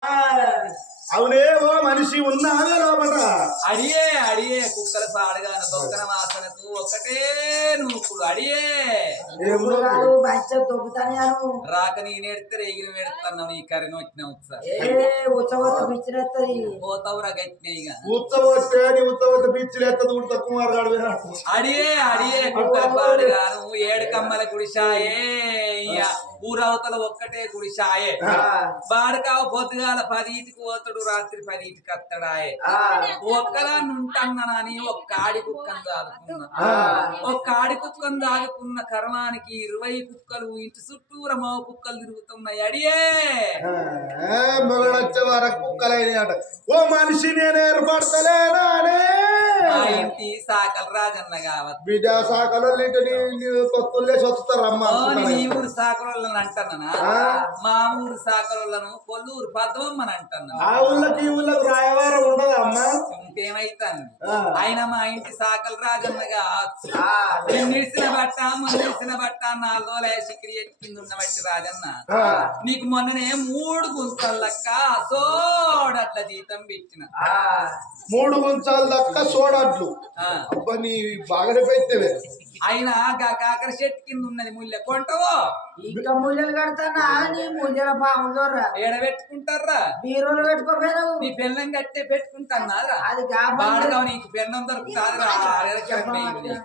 paz అవునే ఓ మనిషి ఉన్నావే లోపట అడియే అడియే కుక్కల పాడుగాను దొక్కన వాసనకు ఒకటే నూకుడు అడియే. లోపల? రాక నీ నేడితే రేగిన వేడుతున్నావు నీ కరిని వచ్చిన పోతావురా ఉత్తవస్తే ఉత్తవత. అడియే అడియే కుక్కల పాడుగాను ఏడు కమ్మల గుడిసాయే ఊరవతల ఒక్కటే గుడిసాయే ఆ. బాడకావు పొద్దుగాల పదిటికి పోతాడు. రాత్రి పదిటికి అత్తడాయే ఒక్కలా నుంటన్నానని ఒక్క ఆడి కుక్కను దాదుకున్నా. ఒక్క ఆడి కుక్కను దాదుకున్న కర్మానికి ఇరవై కుక్కలు ఇంటి చుట్టూర మగ కుక్కలు తిరుగుతున్నాయి. అడియే! మొగడొచ్చే వరకు కుక్కలైన అట ఓ మనిషి నేను ఏర్పడతలేనానే! మా ఇంటి సాకల రాజన్న కావచ్చు బిడ్డ శాఖలో కొత్తుల్లే సొత్తుతారమ్మ నీ ఊరు అంటున్నానా? ఆ. మా ఊరు సాకరోళ్ళను కొల్లూరు పద్మమ్మని అంటున్నా ఆ ఊళ్ళకి ఊళ్ళకి రాయవారం ఉండదా అమ్మా? ఇంకేమైతాను. ఆయన మా ఇంటి సాకల రాజన్న కావచ్చు నేను నిడిసిన బట్ట మొన్న నిడిసిన బట్ట నాలుగు రోజులు సిక్కిరి కింద ఉన్న బట్టి రాజన్న. ఆ. నీకు మొన్ననే మూడు గుంతల లెక్క సోడట్ల జీతం పెట్టిన. మూడు గుంచాల దక్క సోడట్లు. అబ్బా నీ బాగానే పెట్టేవే అయినా కాకర చెట్టు కింద ఉన్నది ముళ్ళె కొంటవో? ఇంకా ముళ్ళలు కడతానా? నీ ముళ్ళల ఏడ పెట్టుకుంటారా బీరోలు పెట్టుకోపోయినావు నీ పెళ్ళం కట్టే పెట్టుకుంటారా అది బాడగా నీకు పెళ్ళం దొరుకుతాదిరా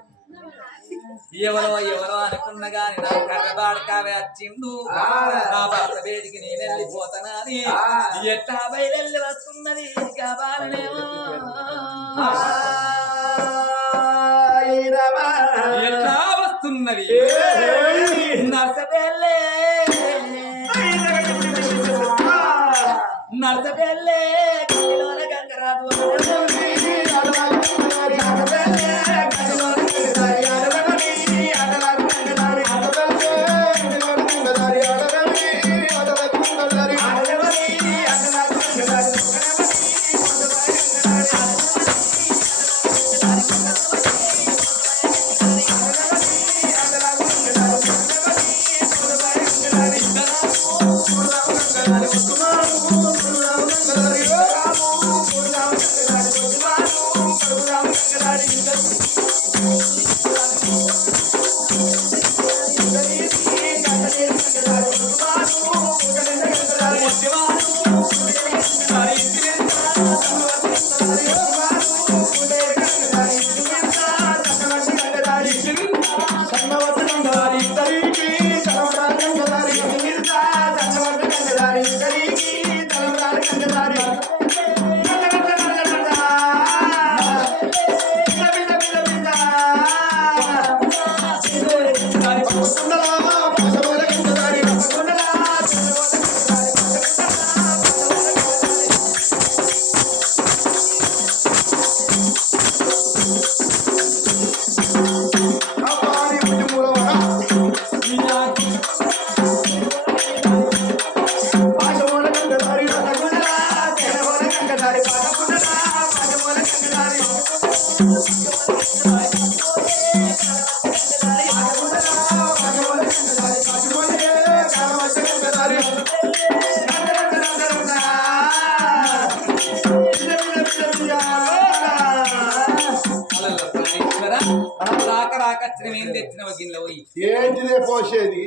ఎవరో ఎవరో అనుకున్న గాని నా కర్ర బాడకావే వచ్చిండు నా భర్త వేడికి నేను వెళ్ళిపోతానా అని. ఎట్టా బయలుదేరి వస్తున్నది కావాలనేమో ఎట్లా వస్తున్నది? నర్సబెల్లే నర్సబెల్లే కిలోల గంగరాజు రాక రాక వచ్చిన ఏం తెచ్చినవ గిన్నె పోయి? ఏంటిదే పోసేది?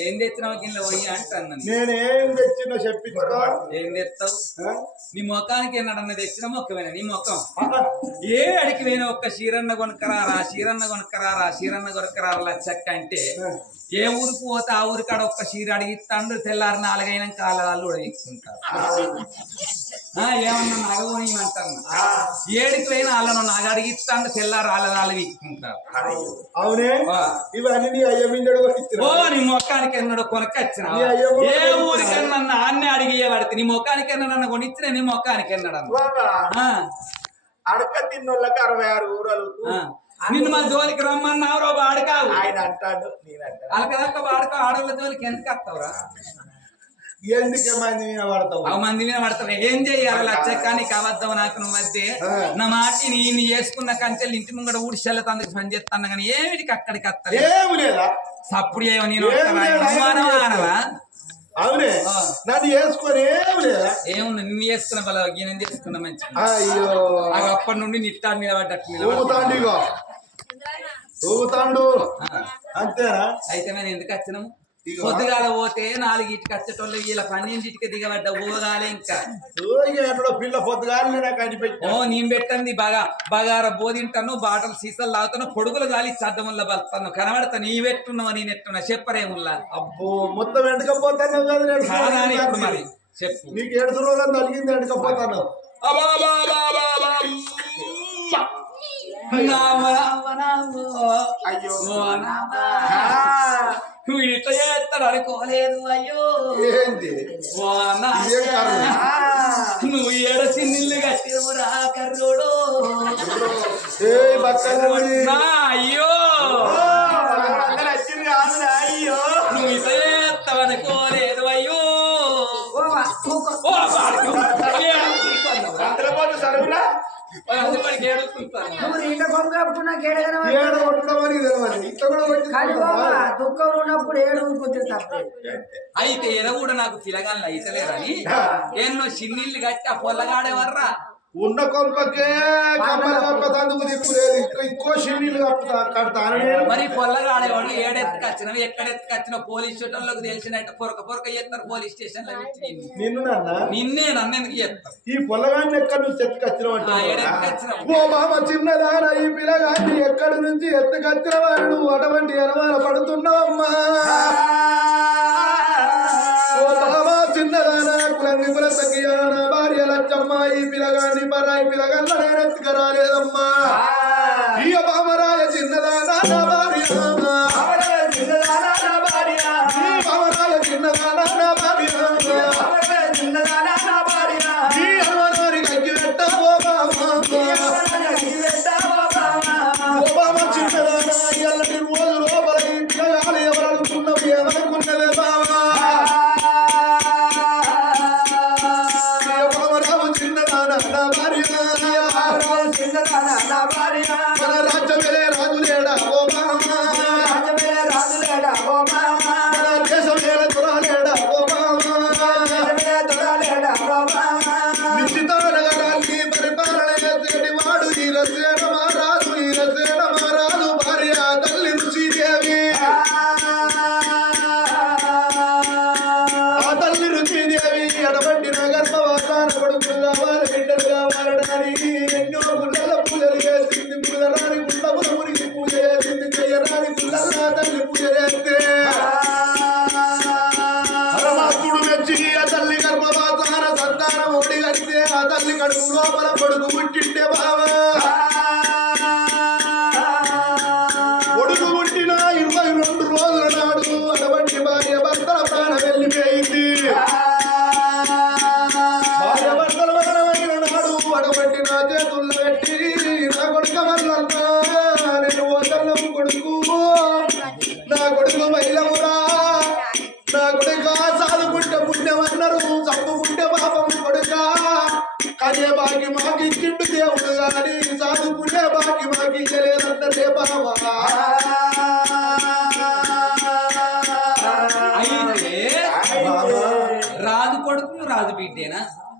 ఏం తెచ్చినవ గిన్నె పోయి అంటాను నేనేం. తెచ్చినో చెప్పించుకో. ఏం తెస్తావు ఆ? నీ ముఖానికి తెచ్చిన మొక్కవేనా నీ ముఖం? ఏ అడికి పోయినా ఒక్క చీరన్న కొనుక్కరారా చీరన్న కొనుక్కరారా చీరన్న కొనుక్కరారా లచ్చక్క అంటే ఏ ఊరికి పోతే ఆ ఊరి కాడ ఒక్క చీర అడిగిస్తాండు తెల్లారి నాలుగైనా తీసుకుంటారు ఆ, ఏమన్నా నగవని అంటారు ఏడికి పోయినా వాళ్ళను నగ అడిగిస్తాండు తెల్లారి వాళ్ళు తీసుకుంటారు అవునే. ఇవన్నీ నీ ఓ మొక్కానికి ఎన్నడో కొనుక్కొచ్చిన. నీ అయ్య కూడా ఏ ఊరికన్నా నాన్నే అడిగి పడితే నీ మొక్కానికి ఎన్నడన్నా కొనిచ్చిన నీ మొక్కానికి ఎన్నడన్నా? అడక తిన్నోళ్ళకి అరవై ఆరు ఊరలు. నిన్ను మా జోలికి రమ్మన్నావు రో బాడకావు ఆయన అంటాడు నేను అంటాడు అలకదక్క బాడక ఆడవాళ్ళ జోలికి ఎందుకు వస్తావురా? ఎందుకే మంది మీద పడతావు? ఆ మంది మీద పడతావు ఏం చెయ్యాలి లచ్చక్క నీకు అబద్ధం నాకు నువ్వు మధ్య. నా మాట నేను చేసుకున్న కంచెలు ఇంటి ముంగడ ఊడిచెల్లత అందుకు పని చేస్తాను కానీ ఏమిటికి అక్కడికి వస్తా ఏమి లేదా? సప్పుడు ఏమో నేను వస్తానా? అవునే. నన్ను వేసుకొని ఏముంది? నిన్ను చేసుకున్న బల గిన్నె చేసుకున్న మంచి అయ్యో. అప్పటి నుండి నిట్టా నిలబడ్డట్టు నిలబడ్డా. ఊగుతాండు. అంతేనా? అయితే మేము ఎందుకు వచ్చినాము. పొద్దుగాల పోతే నాలుగింటికి వచ్చేటోళ్ళు వీళ్ళ పన్నెండింటికి దిగబడ్డ ఊగాలే ఇంకా. పిల్ల పొద్దుగాలి కనిపెట్టా ఓ నేను పెట్టండి బాగా బగార బోధింటాను బాటలు సీసాలు తాగుతాను పొడుగులు గాలి చద్దముల్ల బలుతాను కనబడతా నీ పెట్టున్నావు నేను ఎట్టున్నా చెప్పరేముల్లా అబ్బో మొత్తం ఎండకపోతాను మరి చెప్పు. నీకు ఏడు రోజులు తలిగింది ఎండకపోతాను అబ్బా, అబ్బా, అబ్బా, అబ్బా, అబ్బా, అబ్బా. నామ, నామ, నామ. అయ్యో. ఇట్లా చేస్తాడు అనుకోలేదు. అయ్యో. కారణం? నువ్వు ఏడ చిన్నిల్లు కట్టేవురా కర్రోడు. అయ్యో. నువ్వు నీళ్ళ కొమ్మ కప్పుకున్నా కేడగన ఏడు కొట్టమని తెలియదు ఇట్లా కూడా కానీ బాబా కొట్టించుకుంటావా? దుఃఖం ఉన్నప్పుడు ఏడు ఊరుకుంటే తప్ప. అయితే ఏదో కూడా నాకు ఎన్నో చిన్నిళ్ళు కట్టి ఆ పొల్లగాడేవర్రా? ఉన్న కొంపకే కమ్మల కొంప తందుకు దిక్కులేదు ఇంకా ఇంకో షిన్నీలు కప్పుతా కడతాను మరి పొల్లగాడేవాడు ఏడెత్తుకొచ్చినవి ఎక్కడెత్తుకొచ్చిన పోలీస్ స్టేషన్లోకి తెలిసినట్టు పొరక పొరక చేస్తారు పోలీస్ స్టేషన్లో నిన్ను. నిన్ను నాన్న? నిన్నే ఎందుకు చేస్తారు ఈ పొలగాన్ని ఎక్కడి నుంచి ఎత్తుకొచ్చినావు. ఓ మామ చిన్నదాన ఈ పిల్లగాన్ని ఎక్కడి నుంచి ఎత్తుకొచ్చిన వాడు అటువంటి ఎనమాల పడుతున్నావమ్మా పిల్లగల్ల నేను నిశ్చిత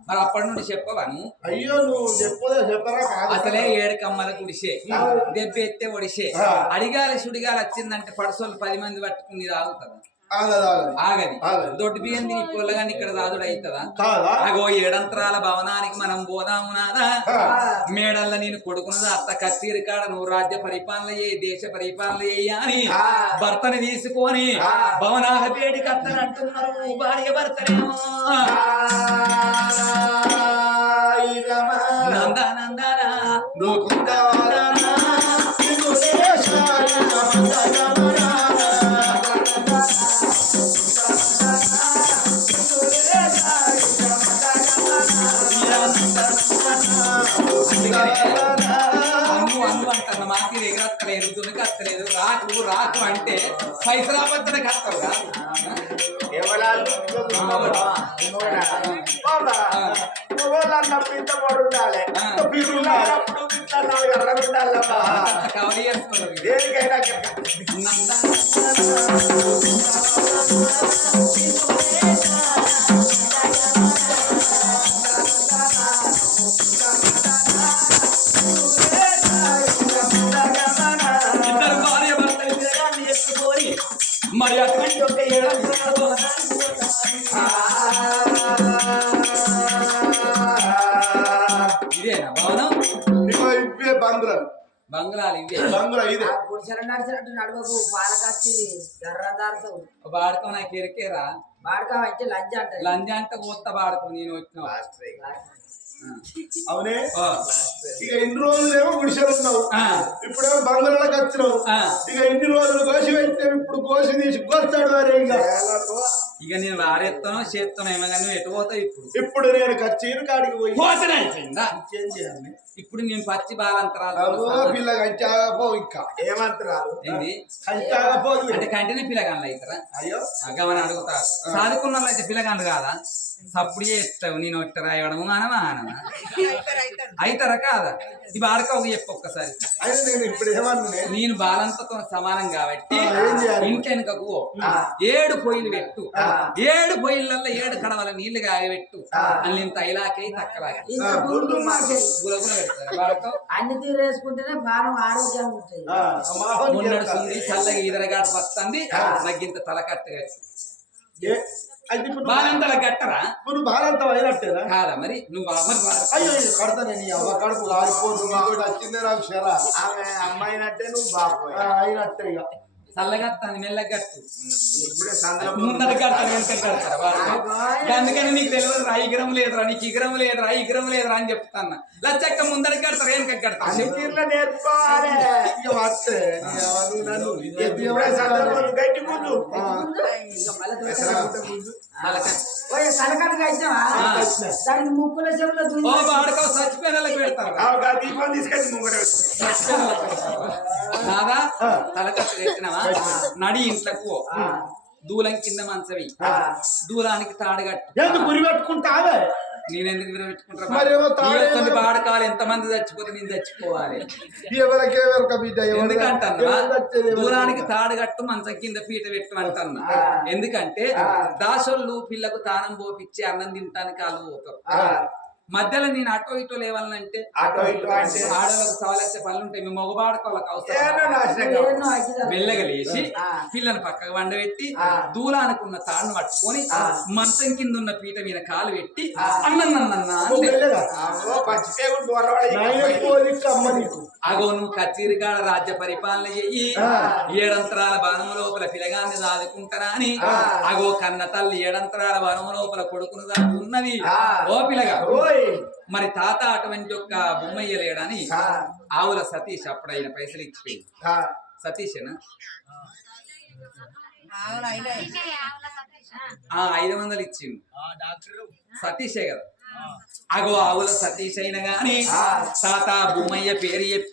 మరి అప్పటి నుండి చెప్పవాను అయ్యో నువ్వు చెప్పదా చెప్పరా అసలే ఏడు కమ్మల గుడిసే. దెబ్బ ఎత్తే ఒడిసే. అడిగాలి సుడిగాలి వచ్చిందంటే పడసోళ్ళు పది మంది పట్టుకుని రావు కదా. ఆగదు. దొడ్డు బియ్యం తిని పొల్లగాని ఇక్కడ రాదుడు అవుతుందా కాదా? అగో ఏడంతరాల భవనానికి మనం పోదాము నాదా. మేడల్ల నేను కొడుకున్నదా అత్త కస్తీరి కాడ నువ్వు రాజ్య పరిపాలన చేయి దేశ పరిపాలన అని. భర్తని తీసుకొని ఆ. భవనాల పేడికి అత్తనంటున్నారు భార్య భర్తనేమో నంద నందనా అన్ను అన్ను అంటారు మాకి ఎగరత్తలేదు దునకత్తలేదు రాకు రాకు అంటే పైసరాపత్తనకి వస్తావు కాదు. పిల్లన్నప్పుడు మరి అటువంటి ఒక ఏడాది ఇదేనా భవనం ఇవే బంగ్లాలు బంగ్లాలు ఇవే బంగ్లా ఇదే ఆ గుడిసెలు నడిచినట్టు నడవకు పాలకచ్చి ఎర్రదారుతావు వాడుకో నాకు ఎరికేరా వచ్చి లంచ్ అంటది లంజ అంటే కొత్త వాడుకో నేను వచ్చిన అవునే. ఇక ఇన్ని రోజులేమో గుడిసెలు ఉన్నావు. ఇప్పుడేమో బంగ్లాలకు వచ్చినావు. ఇక ఇన్ని రోజులు కోసి పెట్టితే ఇప్పుడు కోసి తీసి కొస్తాడు వారే ఇంకా ఇక నేను వారేస్తానో చేస్తానో ఏమో కానీ నువ్వు ఎటు పోతావు ఇప్పుడు? ఇప్పుడు నేను కచ్చీరు కాడికి పోయి అయిపోయిందా? ఏం చేయాలి? ఇప్పుడు నేను పచ్చి బాలంతరాలు పిల్ల కంచాగపో ఇంకా ఏమంటారు ఏంది? కంచాగపోదు అంటే కంటినే పిల్లగాళ్ళు అవుతారా? అయ్యో. అగ్గమని అడుగుతా. చదువుకున్న వాళ్ళు అయితే పిల్లగాళ్ళు కాదా? సప్పుడు చేస్తావు నేను ఒట్ట రాయడము మానవా మానవా అవుతారా కాదా? ఇది బాడక ఒక చెప్పు ఒక్కసారి. నేను ఇప్పుడు ఏమన్నా? నేను బాలంతతో సమానం కాబట్టి? ఇంకెనకకు. ఏడు పొయ్యిలు పెట్టు. ఏడు పొయ్యిలలో ఏడు కడవల నీళ్ళు కాగబెట్టు. నేను తైలాకే తక్కలాగే అన్ని తీరేసుకుంటేనే ప్రాణం ఆరోగ్యంగా ఉంటుంది. మొన్నడు సుంది చల్లగా ఈదరగాడు వస్తుంది నగ్గింత తలకట్టగా బాలంతల గట్టరా ఇప్పుడు బాలంతం అయినట్టేనా? కాదా మరి? నువ్వు అమర్ అయ్యో అవ్వ కడుపు వచ్చిందే నాకు ఆమె అమ్మాయినట్టే నువ్వు బాబు. అయినట్టే ఇక. చల్లగత్తాను మెల్లగట్టు ఇప్పుడే సందర్భం ముందర కడతాను వెనక కడతారా బాగా అందుకని నీకు తెలియదు రా ఇగ్రం లేదురా నీకు ఇగ్రం లేదురా ఇగ్రం లేదురా అని చెప్తాను లచ్చక్క ముందర కడతారు వెనక చచ్చిపోయిన పెడతారు. దీపం తీసుకెళ్ళి ముంగట కాదా? తలకట్టు పెట్టినవా నడి ఇంట్లకు పో. దూలం కింద మంచవి. దూలానికి తాడుగట్టు ఎందుకు గురి పెట్టుకుంటావే? నేనెందుకు మరేమో తాడే పెట్టుకుంటారు బాడకాలు ఎంత మంది చచ్చిపోతే నేను చచ్చిపోవాలి. ఎందుకంటన్నా దూరానికి తాడుగట్టు మంచం కింద పీట పెట్టు అంటన్నా ఎందుకంటే దాసోళ్ళు పిల్లకు తానం పోపిచ్చి అన్నం తినటానికి వాళ్ళు పోతారు మధ్యలో నేను అటో ఇటో లేవాలంటే అటో ఇటో అంటే ఆడవాళ్ళకి సవాలచ్చే పనులు ఉంటాయి మేము అవసరం అగ్గిదాలు. మెల్లగా లేచి. పిల్లని పక్కకు వండబెట్టి ఆ. దూలానికి ఉన్న తాడును పట్టుకొని. మంచం కింద ఉన్న పీట మీద కాలు పెట్టి అన్నన్నన్న అగో నువ్వు కచ్చిరికాడ రాజ్య పరిపాలన చెయ్యి. ఏడంతరాల వనము లోపల పిలగాన్ని దాదుకుంటారా అని అగో కన్న తల్లి ఏడంతరాల వనము లోపల కొడుకును దాదుకున్నది ఆ. ఓ పిలగా మరి తాత అటువంటి యొక్క బొమ్మయ్య లేడని. ఆవుల సతీష్ అప్పుడు ఆయన పైసలు ఇచ్చిపోయింది ఆ. సతీషేనా? ఆ ఐదు వందలు. ఇచ్చింది సతీషే. కదా. అగో ఆవుల సతీష్ అయిన గాని తాత భూమయ్య పేరు చెప్పి